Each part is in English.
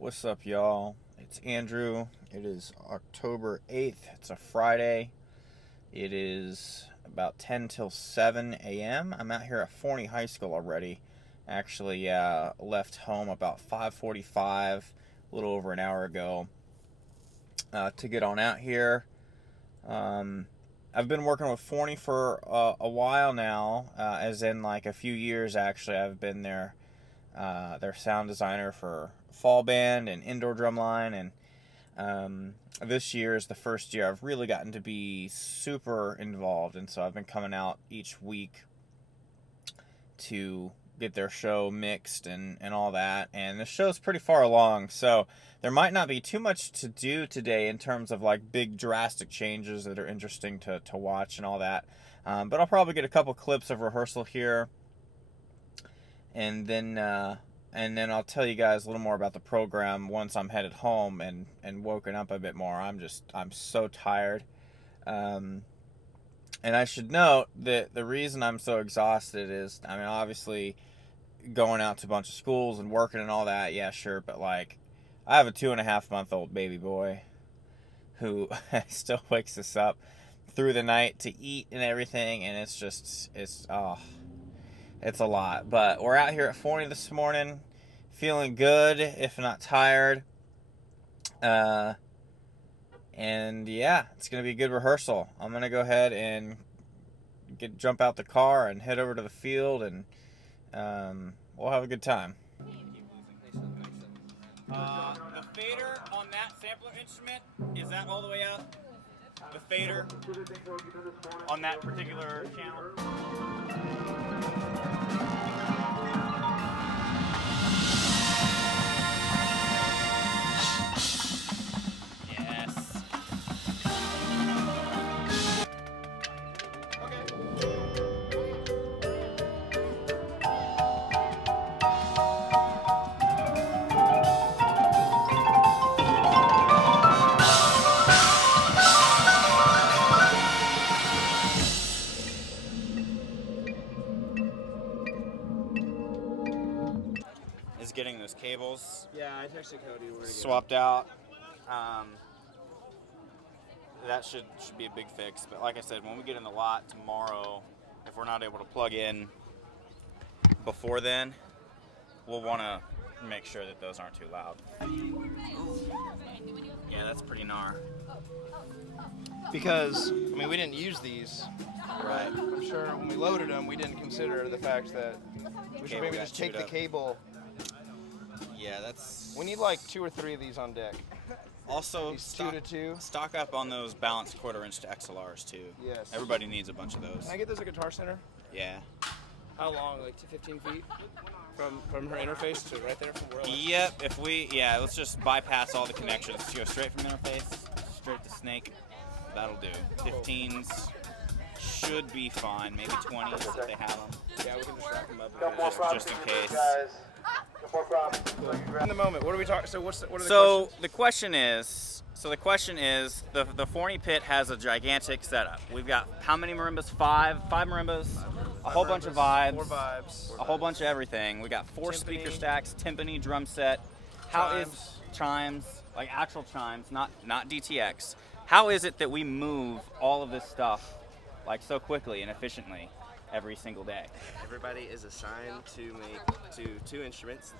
What's up, y'all? It's Andrew. It is October 8th. It's a Friday. It is about 10 till 7 a.m. I'm out here at Forney High School already. Actually, left home about 5:45, a little over an hour ago, to get on out here. I've been working with Forney for a while now, as in like a few years actually. I've been their sound designer for fall band and indoor drumline, and this year is the first year I've really gotten to be super involved, and so I've been coming out each week to get their show mixed and all that, and the show's pretty far along, so there might not be too much to do today in terms of like big drastic changes that are interesting to watch and all that, but I'll probably get a couple clips of rehearsal here, and then I'll tell you guys a little more about the program once I'm headed home and woken up a bit more. I'm so tired. And I should note that the reason I'm so exhausted is, I mean, obviously going out to a bunch of schools and working and all that, yeah, sure, but like, I have a 2.5-month-old baby boy who still wakes us up through the night to eat and everything, and it's a lot. But we're out here at Forney this morning, feeling good, if not tired. And yeah, it's going to be a good rehearsal. I'm going to go ahead and jump out the car and head over to the field, and we'll have a good time. The fader on that sampler instrument, is that all the way out? The fader on that particular channel? Is getting those cables I texted Cody. swapped out. That should be a big fix. But like I said, when we get in the lot tomorrow, if we're not able to plug in before then, we'll want to make sure that those aren't too loud. Yeah, that's pretty gnar. Because, I mean, we didn't use these. Right. I'm sure when we loaded them, we didn't consider the fact that we should maybe just take the cable. Yeah, that's... We need like 2 or 3 of these on deck. Also, these 2 to 2. Stock up on those balanced 1/4 inch to XLRs too. Yes. Everybody needs a bunch of those. Can I get those at Guitar Center? Yeah. How long? Like to 15 feet from her interface to right there from where? Yep. Let's just bypass all the connections. Go straight from interface, straight to snake. That'll do. 15s should be fine. Maybe 20s if they have them. Yeah, we can just rack them up. Just in case. In the moment, what are we talking? So what are the questions? So the question is, the Forney pit has a gigantic setup. We've got how many marimbas? 5 marimbas, a whole bunch of vibes, 4 vibes, a whole bunch of everything. We got 4 speaker stacks, timpani, drum set. Chimes, like actual chimes, not DTX. How is it that we move all of this stuff like so quickly and efficiently every single day? Everybody is assigned to make 2 instruments,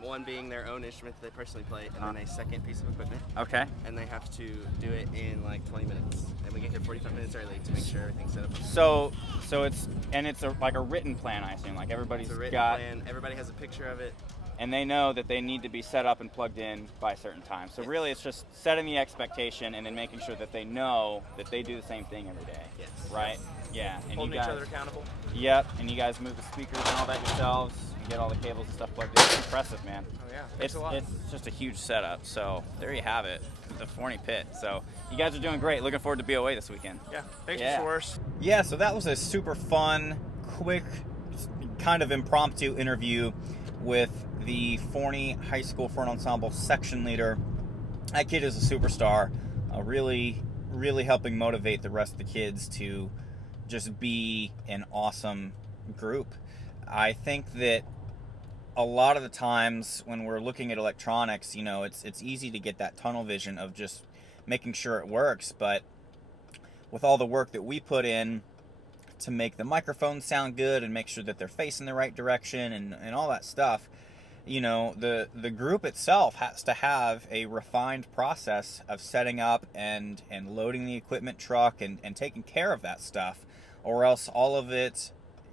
one being their own instrument that they personally play, and then a second piece of equipment. Okay. And they have to do it in like 20 minutes. And we get here 45 minutes early to make sure everything's set up. So it's like a written plan, I assume. Like everybody's it's a written got plan. Everybody has a picture of it. And they know that they need to be set up and plugged in by a certain time. So really it's just setting the expectation and then making sure that they know that they do the same thing every day. Yes. Right? Yeah. And Holding you guys, each other accountable. Yep. And you guys move the speakers and all that yourselves and get all the cables and stuff plugged in. It's impressive, man. Oh yeah. Thanks a lot. It's just a huge setup. So there you have it. The Forney pit. So you guys are doing great. Looking forward to BOA this weekend. Yeah. Thanks Yeah. for yours. Yeah, so that was a super fun, quick, kind of impromptu interview with the Forney High School for an Ensemble section leader. That kid is a superstar, really helping motivate the rest of the kids to just be an awesome group. I think that a lot of the times when we're looking at electronics, you know, it's easy to get that tunnel vision of just making sure it works, but with all the work that we put in to make the microphones sound good and make sure that they're facing the right direction and all that stuff, you know, the group itself has to have a refined process of setting up and loading the equipment truck and taking care of that stuff, or else all of it,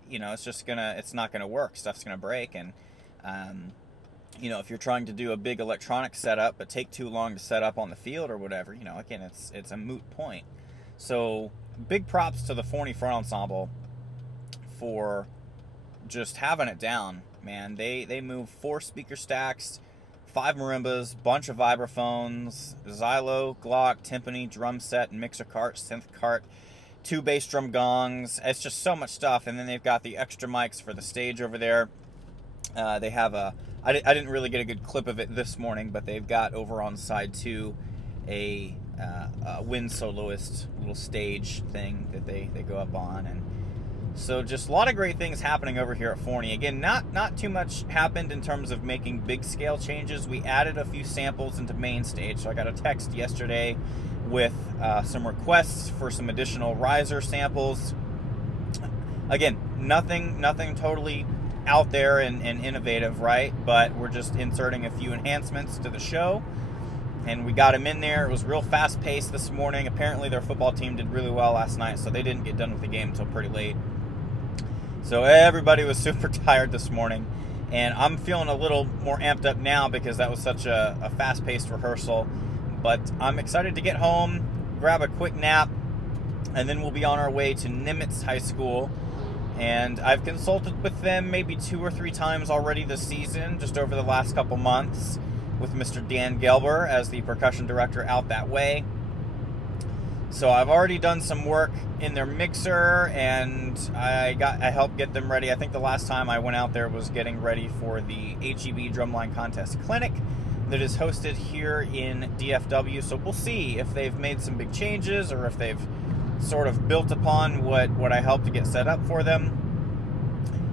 you know, it's not gonna work. Stuff's gonna break. And you know, if you're trying to do a big electronic setup but take too long to set up on the field or whatever, you know, again, it's a moot point. So big props to the Forney Front Ensemble for just having it down, man. They move 4 speaker stacks, 5 marimbas, bunch of vibraphones, xylo, Glock, timpani, drum set, mixer cart, synth cart, 2 bass drum gongs. It's just so much stuff. And then they've got the extra mics for the stage over there. They have I didn't really get a good clip of it this morning, but they've got over on side 2 a wind soloist little stage thing that they go up on. And so just a lot of great things happening over here at Forney. Again, not too much happened in terms of making big scale changes. We added a few samples into main stage. So I got a text yesterday with some requests for some additional riser samples. Again, nothing totally out there and innovative, right? But we're just inserting a few enhancements to the show. And we got him in there. It was real fast-paced this morning. Apparently their football team did really well last night, so they didn't get done with the game until pretty late. So everybody was super tired this morning. And I'm feeling a little more amped up now because that was such a fast-paced rehearsal. But I'm excited to get home, grab a quick nap, and then we'll be on our way to Nimitz High School. And I've consulted with them maybe 2 or 3 times already this season, just over the last couple months, with Mr. Dan Gelber as the percussion director out that way. So I've already done some work in their mixer, and I helped get them ready. I think the last time I went out there was getting ready for the HEB Drumline Contest Clinic that is hosted here in DFW. So we'll see if they've made some big changes or if they've sort of built upon what I helped to get set up for them.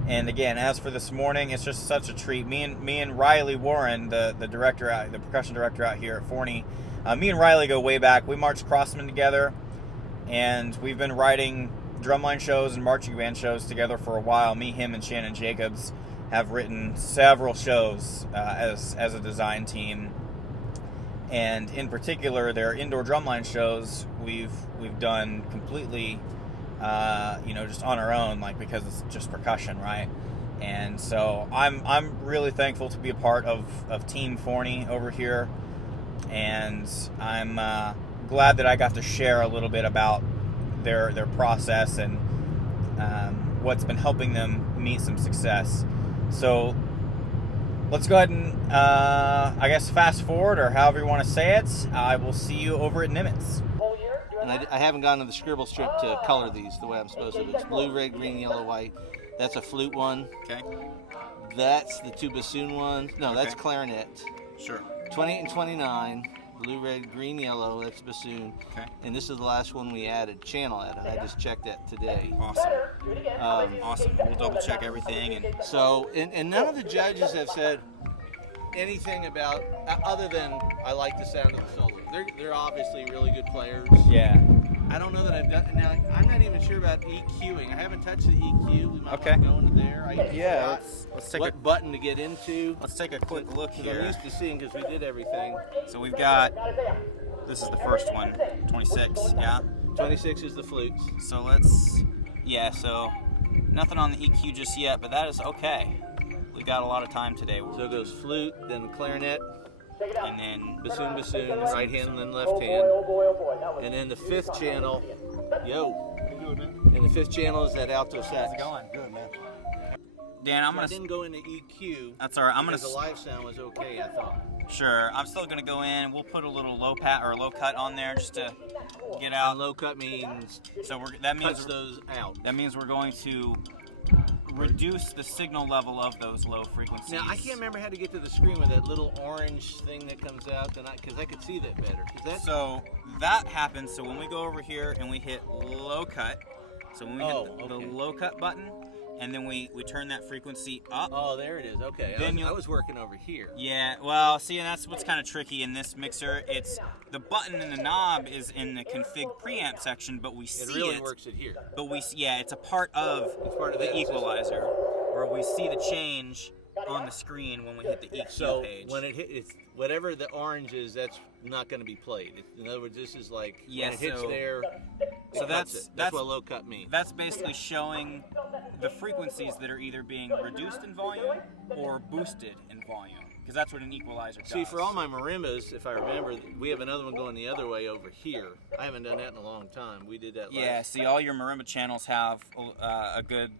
And again, as for this morning, it's just such a treat. Me and Riley Warren, the percussion director out here at Forney, me and Riley go way back. We marched Crossman together, and we've been writing drumline shows and marching band shows together for a while. Me, him, and Shannon Jacobs have written several shows as a design team. And in particular, their indoor drumline shows we've done completely, just on our own, like, because it's just percussion, right? And so I'm really thankful to be a part of Team Forney over here, and I'm glad that I got to share a little bit about their process and what's been helping them meet some success. So let's go ahead and, I guess, fast forward, or however you want to say it. I will see you over at Nimitz. And I haven't gotten to the scribble strip to color these the way I'm supposed to. It's blue, red, green, yellow, white. That's a flute one. Okay. That's the 2 bassoon one. No, that's Okay. clarinet. Sure. 28 and 29. Blue, red, green, yellow. That's bassoon. Okay. And this is the last one we added. Channel added. I just checked that today. Awesome. Awesome. We'll double check everything. And So, and none of the judges have said anything about, other than I like the sound of the solo. They're obviously really good players. yeah. I don't know that I've done. Now, I'm not even sure about EQing. I haven't touched the EQ. We might Okay. want to go into there. I forgot Let's take what button to get into. let's take a quick look I'm here. used to seeing because we did everything. So we've got, this is the first one, 26. Yeah. 26 is the flutes. So so nothing on the EQ just yet, but that is okay. We got a lot of time today. So it goes flute, then the clarinet, And then bassoon, right hand, and then left hand. And then the 5th channel, and the 5th channel is that alto sax. Good, man. Dan, I'm I gonna. didn't go into EQ. That's all right. I'm gonna. The live sound was okay, I thought. Sure. I'm still gonna go in. We'll put a little low cut on there just to get And out. low cut means So that means cuts those out. that means we're going to reduce the signal level of those low frequencies. Now, I can't remember how to get to the screen with that little orange thing that comes out, because I could see that better. So that happens. So when we go over here and we hit low cut, so when we hit the okay. low cut button, and then we turn that frequency up. Oh, there it is. Okay. Then I was working over here. Yeah, well, see, and that's what's kind of tricky in this mixer. It's the button and the knob is in the config preamp section, but we see it really works it here. But it's a part of the equalizer, where we see the change on the screen when we hit the EQ page. When it hits, whatever the orange is, that's not going to be played. In other words, this is like when it hits there. So that's what low cut means. That's basically showing the frequencies that are either being reduced in volume or boosted in volume, because that's what an equalizer does. See, for all my marimbas, if I remember, we have another one going the other way over here. I haven't done that in a long time. We did that last. Yeah, see, all your marimba channels have a good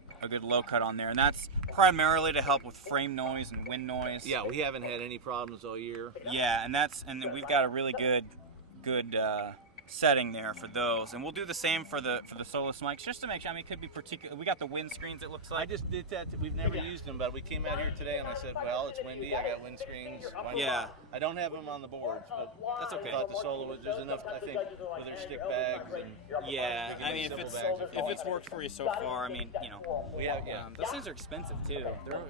low cut on there, and that's primarily to help with frame noise and wind noise. Yeah, we haven't had any problems all year. Yeah, and we've got a really good setting there for those, and we'll do the same for the Solus mics, just to make sure. I mean, it could be particular. We got the wind screens. It looks like. I just did that. We've never used them, but we came out here today, and I said, "Well, it's windy. I got wind screens." Yeah. I don't have them on the boards, but that's okay. I thought the Solo was there's enough. I think with their stick bags and I mean, if it's worked for you so far, I mean, we have those things are expensive too.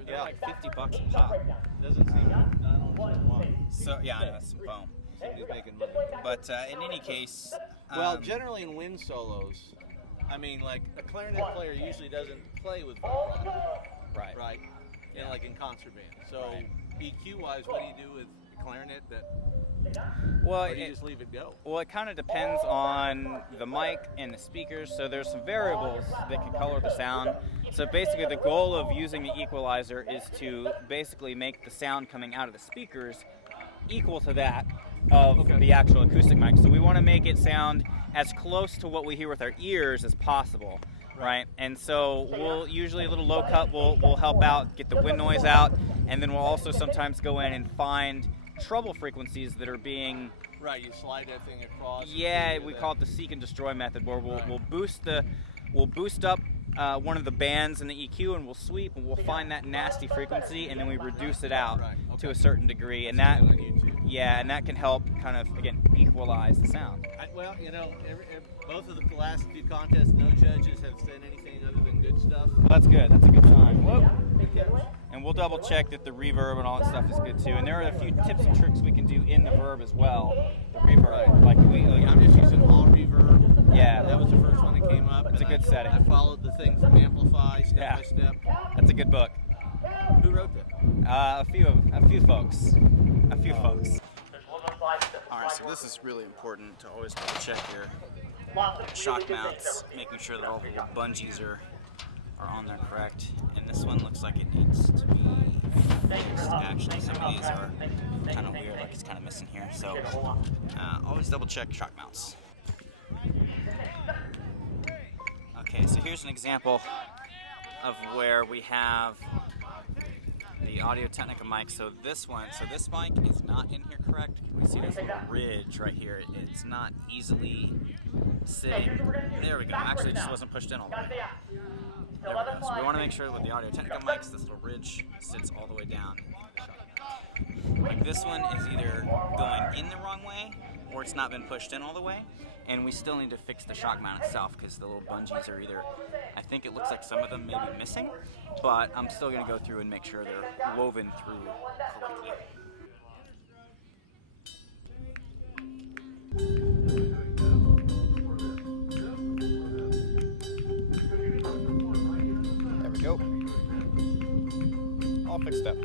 They're like $50 a pop. Doesn't seem. I don't know why. So yeah, I know that's some foam. Somebody's making money. But in any case, well, generally in wind solos, I mean, like a clarinet player usually doesn't play with vibrato, right? Yeah. Like in concert band. So EQ wise, what do you do with a clarinet or do you just leave it go? Well, it kind of depends on the mic and the speakers. So there's some variables that can color the sound. So basically, the goal of using the equalizer is to basically make the sound coming out of the speakers equal to that of the actual acoustic mic. So we want to make it sound as close to what we hear with our ears as possible, right? And so we'll usually a little low cut will help out, get the wind noise out, and then we'll also sometimes go in and find treble frequencies that are being you slide that thing across. Yeah, we call it the seek and destroy method, where we'll boost up one of the bands in the EQ, and we'll sweep and we'll find that nasty frequency, and then we reduce it out to a certain degree, and that can help kind of again equalize the sound. Well, both of the last few contests, no judges have said anything other than good stuff. Well, that's good. That's a good sign. Whoa. And we'll double check that the reverb and all that stuff is good too. And there are a few tips and tricks we can do in the verb as well. The reverb, I'm just using all reverb. Yeah, that was the first one that came up. It's a good setting. I followed the thing from Amplify step by step. That's a good book. Who wrote that? A few folks. All right, so this is really important to always double check your shock mounts, making sure that all the little bungees are on there correct. And this one looks like it needs to be fixed. Actually, some of these are kind of weird, like it's kind of missing here. So always double check shock mounts. Okay, so here's an example of where we have the Audio-Technica mic. So this mic is not in here correct. We see this little ridge right here. It's not easily sitting. There we go. Actually, it just wasn't pushed in all the way. There we go. So we want to make sure with the Audio-Technica mics, this little ridge sits all the way down. Like this one is either going in the wrong way or it's not been pushed in all the way. And we still need to fix the shock mount itself because the little bungees are either, I think it looks like some of them may be missing, but I'm still going to go through and make sure they're woven through correctly. There we go. All fixed up.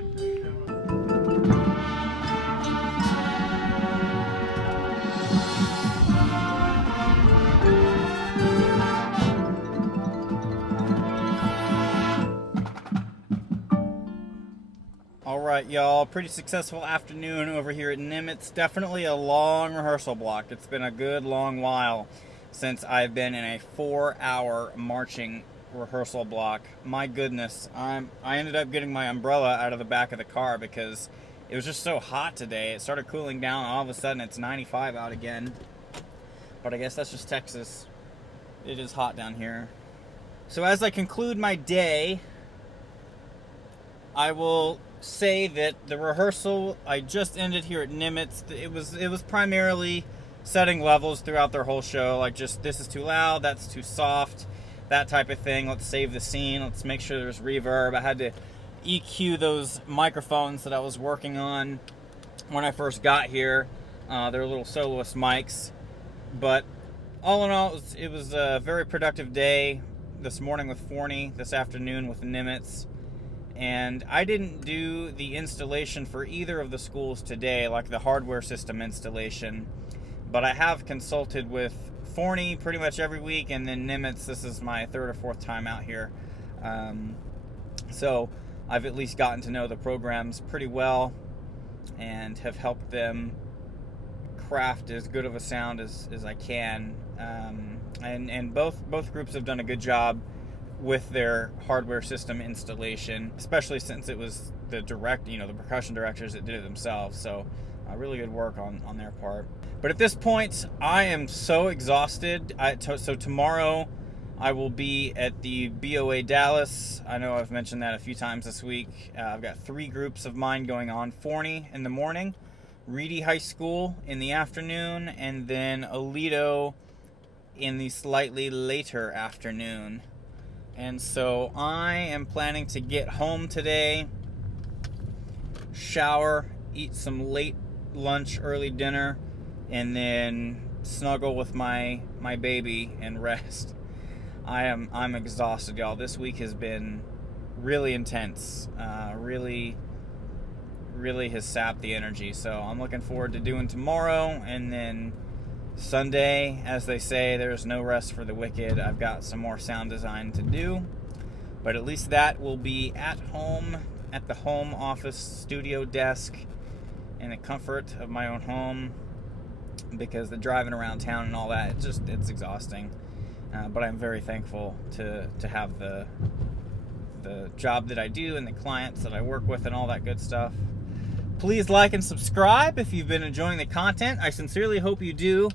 Alright y'all, pretty successful afternoon over here at Nimitz. Definitely a long rehearsal block. It's been a good long while since I've been in a 4-hour marching rehearsal block. My goodness, I ended up getting my umbrella out of the back of the car because it was just so hot today. It started cooling down, all of a sudden it's 95 out again. But I guess that's just Texas. It is hot down here. So as I conclude my day, I will say that the rehearsal I just ended here at Nimitz, it was primarily setting levels throughout their whole show, like just this is too loud, that's too soft. that type of thing. Let's save the scene. Let's make sure there's reverb. I had to EQ those microphones that I was working on when I first got here. They're little soloist mics. But all in all, it was a very productive day. This morning with Forney, this afternoon with Nimitz. And I didn't do the installation for either of the schools today, like the hardware system installation. But I have consulted with Forney pretty much every week, and then Nimitz, this is my third or fourth time out here. So I've at least gotten to know the programs pretty well and have helped them craft as good of a sound as I can. And both groups have done a good job with their hardware system installation, especially since it was the percussion directors that did it themselves. So really good work on their part. But at this point, I am so exhausted. So tomorrow, I will be at the BOA Dallas. I know I've mentioned that a few times this week. I've got 3 groups of mine going on. Forney in the morning, Reedy High School in the afternoon, and then Aledo in the slightly later afternoon. And so I am planning to get home today, shower, eat some late lunch, early dinner, and then snuggle with my baby and rest. I'm exhausted, y'all. This week has been really intense. Really has sapped the energy. So I'm looking forward to doing tomorrow, and then Sunday, as they say, there's no rest for the wicked. I've got some more sound design to do, but at least that will be at home, at the home office studio desk, in the comfort of my own home, because the driving around town and all that, it's exhausting. But I'm very thankful to have the job that I do and the clients that I work with and all that good stuff. Please like and subscribe if you've been enjoying the content. I sincerely hope you do.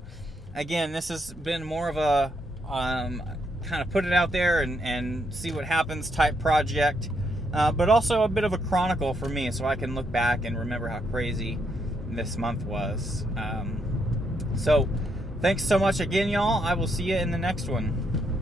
Again, this has been more of a kind of put it out there and see what happens type project, but also a bit of a chronicle for me, so I can look back and remember how crazy this month was. So thanks so much again, y'all. I will see you in the next one.